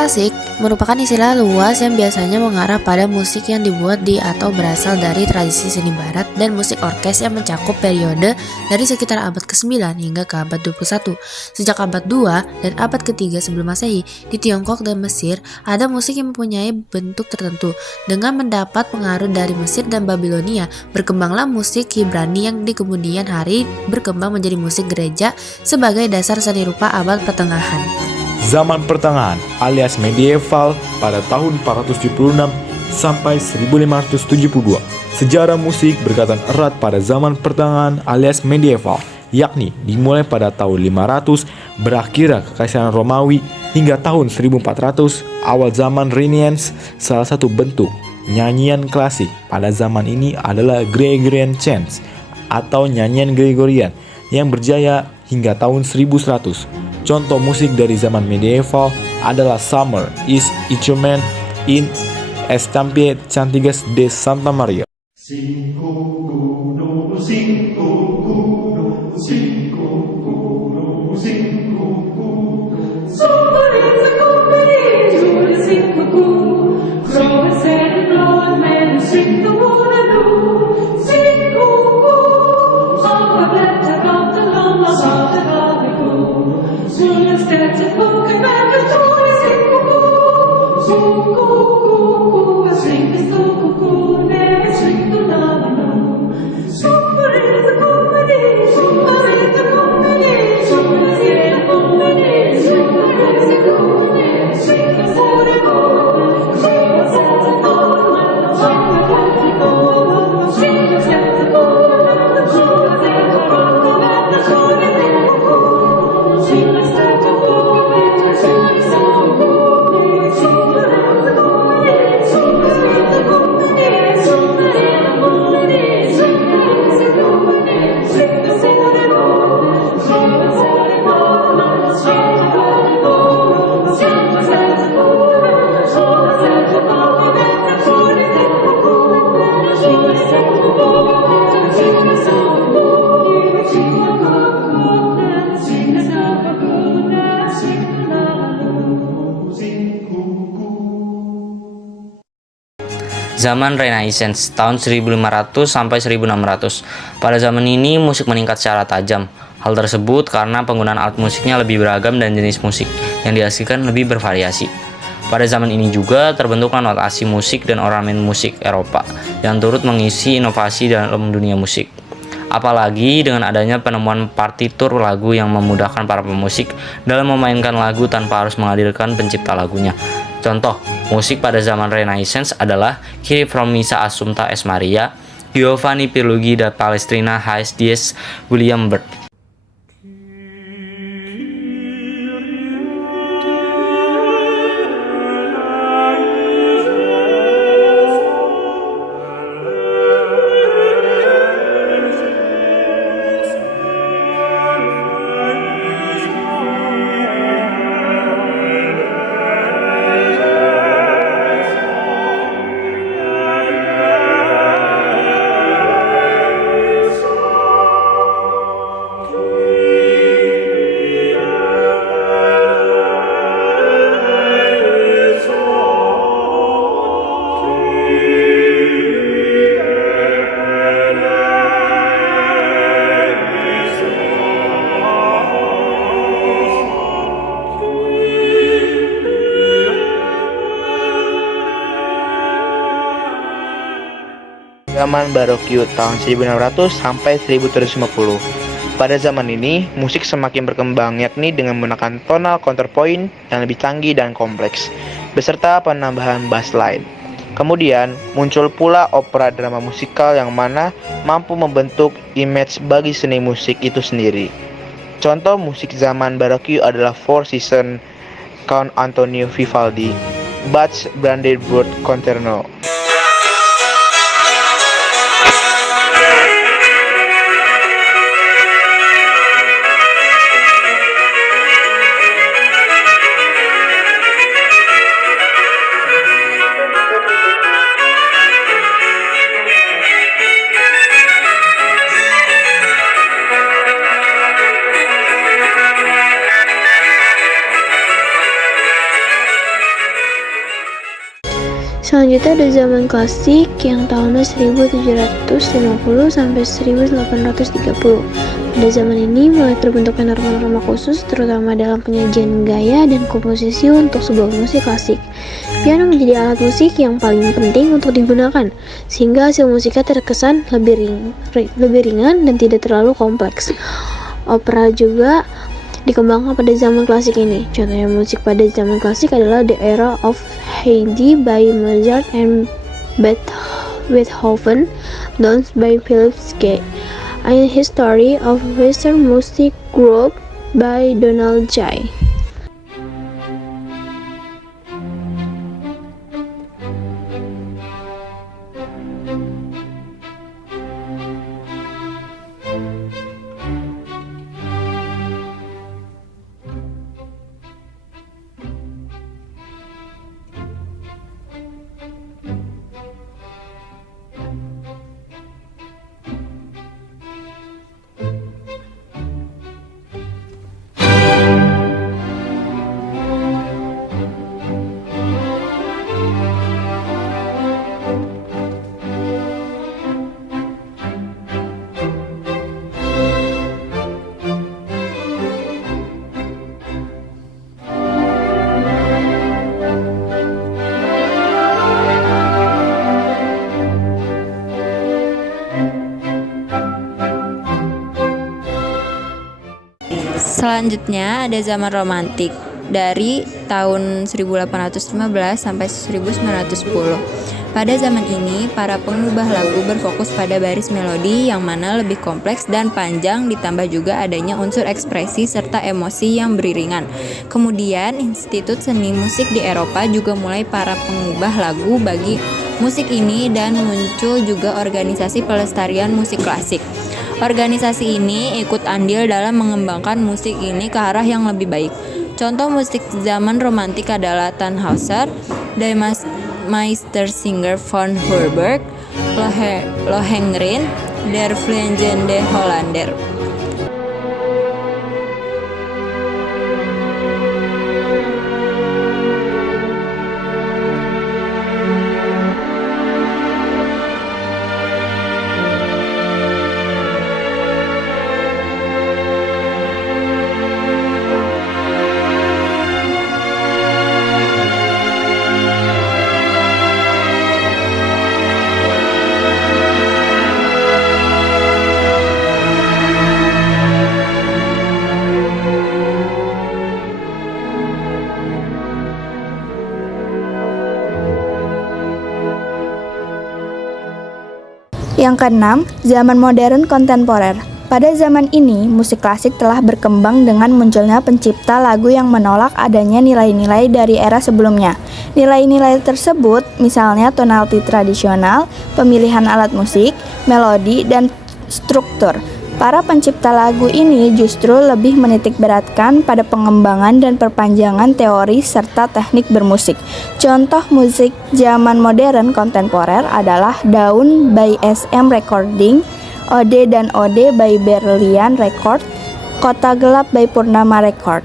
Klasik merupakan istilah luas yang biasanya mengarah pada musik yang dibuat di atau berasal dari tradisi seni barat dan musik orkes yang mencakup periode dari sekitar abad ke-9 hingga ke abad 21. Sejak abad 2 dan abad ke-3 sebelum Masehi, di Tiongkok dan Mesir ada musik yang mempunyai bentuk tertentu. Dengan mendapat pengaruh dari Mesir dan Babilonia, berkembanglah musik Ibrani yang di kemudian hari berkembang menjadi musik gereja sebagai dasar seni rupa abad pertengahan. Zaman pertengahan alias medieval pada tahun 476 sampai 1572. Sejarah musik berkaitan erat pada zaman pertengahan alias medieval, yakni dimulai pada tahun 500 berakhirnya Kekaisaran Romawi hingga tahun 1400 awal zaman Renaissance. Salah satu bentuk nyanyian klasik pada zaman ini adalah Gregorian chants atau nyanyian Gregorian yang berjaya hingga tahun 1100. Contoh musik dari zaman medieval adalah Summer is Instrument in Estampie Cantigas de Santa Maria. Cinco cuno, cinco cuno, cinco cuno, cinco cuno. Somebody's a company, Julie cinco cuno. Grow a sad and blow man, sing the waterloo. Cinco cuno, all the better got the long, all the Julius that's a book and back to Julie cinco cuno. Cinco cuno, sing the cuckoo, never sing the love. Somebody's a company, somebody's a company, somebody's a company, somebody's a company, sing the waterloo, sing the saxophone, sing the classical, sing the saxophone, sing the saxophone, sing the saxophone, sing the Zaman Renaissance tahun 1500 sampai 1600. Pada zaman ini musik meningkat secara tajam. Hal tersebut karena penggunaan alat musiknya lebih beragam dan jenis musik yang dihasilkan lebih bervariasi. Pada zaman ini juga terbentuklah notasi musik dan ornamen musik Eropa yang turut mengisi inovasi dalam dunia musik. Apalagi dengan adanya penemuan partitur lagu yang memudahkan para pemusik dalam memainkan lagu tanpa harus menghadirkan pencipta lagunya. Contoh, musik pada zaman Renaissance adalah Kyrie from Missa Assumpta es Maria, Giovanni Pierluigi da Palestrina Haes Dies, William Byrd. Zaman Barokyo tahun 1600 sampai 1750. Pada zaman ini, musik semakin berkembang yakni dengan menggunakan tonal counterpoint yang lebih canggih dan kompleks, beserta penambahan bass line. Kemudian, muncul pula opera drama musikal yang mana mampu membentuk image bagi seni musik itu sendiri. Contoh musik zaman Barokyo adalah Four Seasons, Count Antonio Vivaldi, Bach's Brandenburg Concerto. Selanjutnya ada zaman klasik yang tahunnya 1750 sampai 1830. Pada zaman ini mulai terbentuknya norma-norma khusus terutama dalam penyajian gaya dan komposisi untuk sebuah musik klasik. Piano menjadi alat musik yang paling penting untuk digunakan, sehingga hasil musiknya terkesan lebih ringan dan tidak terlalu kompleks. Opera juga dikembangkan pada zaman klasik ini. Contohnya musik pada zaman klasik adalah The Era of Haydn by Mozart and Beethoven, Dance by Philip Gay, and History of Western Music Group by Donald J. Selanjutnya ada zaman romantik dari tahun 1815 sampai 1910. Pada zaman ini, para pengubah lagu berfokus pada baris melodi yang mana lebih kompleks dan panjang, ditambah juga adanya unsur ekspresi serta emosi yang beriringan. Kemudian, Institut Seni Musik di Eropa juga mulai para pengubah lagu bagi musik ini dan muncul juga organisasi pelestarian musik klasik. Organisasi ini ikut andil dalam mengembangkan musik ini ke arah yang lebih baik. Contoh musik zaman romantik adalah Tannhäuser, Die Meistersinger von Hörberg, Lohengrin, Der Fliegende Holländer. Yang keenam, zaman modern kontemporer. Pada zaman ini, musik klasik telah berkembang dengan munculnya pencipta lagu yang menolak adanya nilai-nilai dari era sebelumnya. Nilai-nilai tersebut misalnya tonality tradisional, pemilihan alat musik, melodi, dan struktur. Para pencipta lagu ini justru lebih menitik beratkan pada pengembangan dan perpanjangan teori serta teknik bermusik. Contoh musik zaman modern kontemporer adalah Dawn by SM Recording, Ode dan Ode by Berlian Record, Kota Gelap by Purnama Record.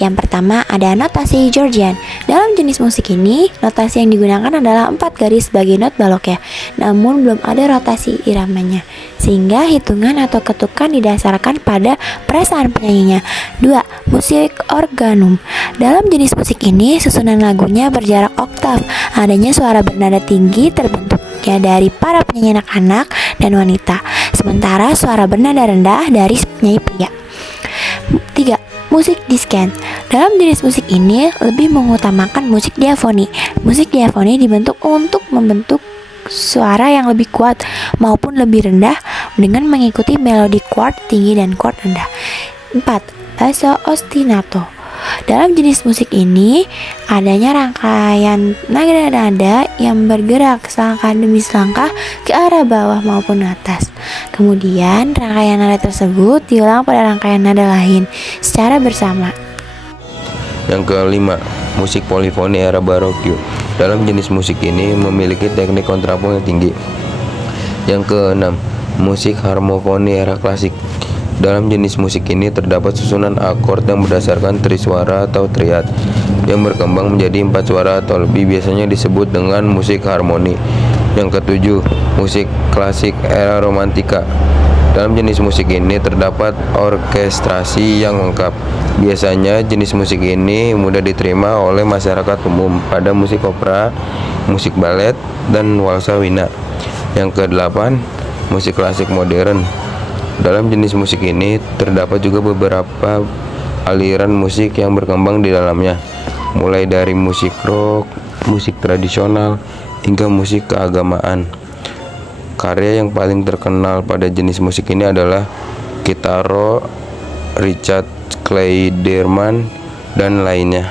Yang pertama ada notasi Georgian. Dalam jenis musik ini, notasi yang digunakan adalah 4 garis sebagai not baloknya, namun belum ada rotasi iramanya, sehingga hitungan atau ketukan didasarkan pada perasaan penyanyinya. 2. Musik organum. Dalam jenis musik ini, susunan lagunya berjarak oktav. Adanya suara bernada tinggi terbentuknya dari para penyanyi anak-anak dan wanita, sementara suara bernada rendah dari penyanyi pria. 3. Musik diskant. Dalam jenis musik ini lebih mengutamakan musik diafoni. Musik diafoni dibentuk untuk membentuk suara yang lebih kuat maupun lebih rendah dengan mengikuti melodi chord tinggi dan chord rendah. 4. Basso ostinato. Dalam jenis musik ini, adanya rangkaian nada-nada yang bergerak selangkah demi selangkah ke arah bawah maupun atas. Kemudian, rangkaian nada tersebut diulang pada rangkaian nada lain secara bersama. Yang kelima, musik polifoni era barokyo. Dalam jenis musik ini memiliki teknik kontrapung yang tinggi. Yang keenam, musik harmofoni era klasik. Dalam jenis musik ini terdapat susunan akord yang berdasarkan triswara atau triad yang berkembang menjadi 4 suara atau lebih, biasanya disebut dengan musik harmoni. Yang ketujuh, musik klasik era romantika. Dalam jenis musik ini terdapat orkestrasi yang lengkap. Biasanya jenis musik ini mudah diterima oleh masyarakat umum pada musik opera, musik balet, dan walsa wina. Yang kedelapan, musik klasik modern. Dalam jenis musik ini terdapat juga beberapa aliran musik yang berkembang di dalamnya, mulai dari musik rock, musik tradisional, hingga musik keagamaan. Karya yang paling terkenal pada jenis musik ini adalah Kitaro, Richard Clayderman, dan lainnya.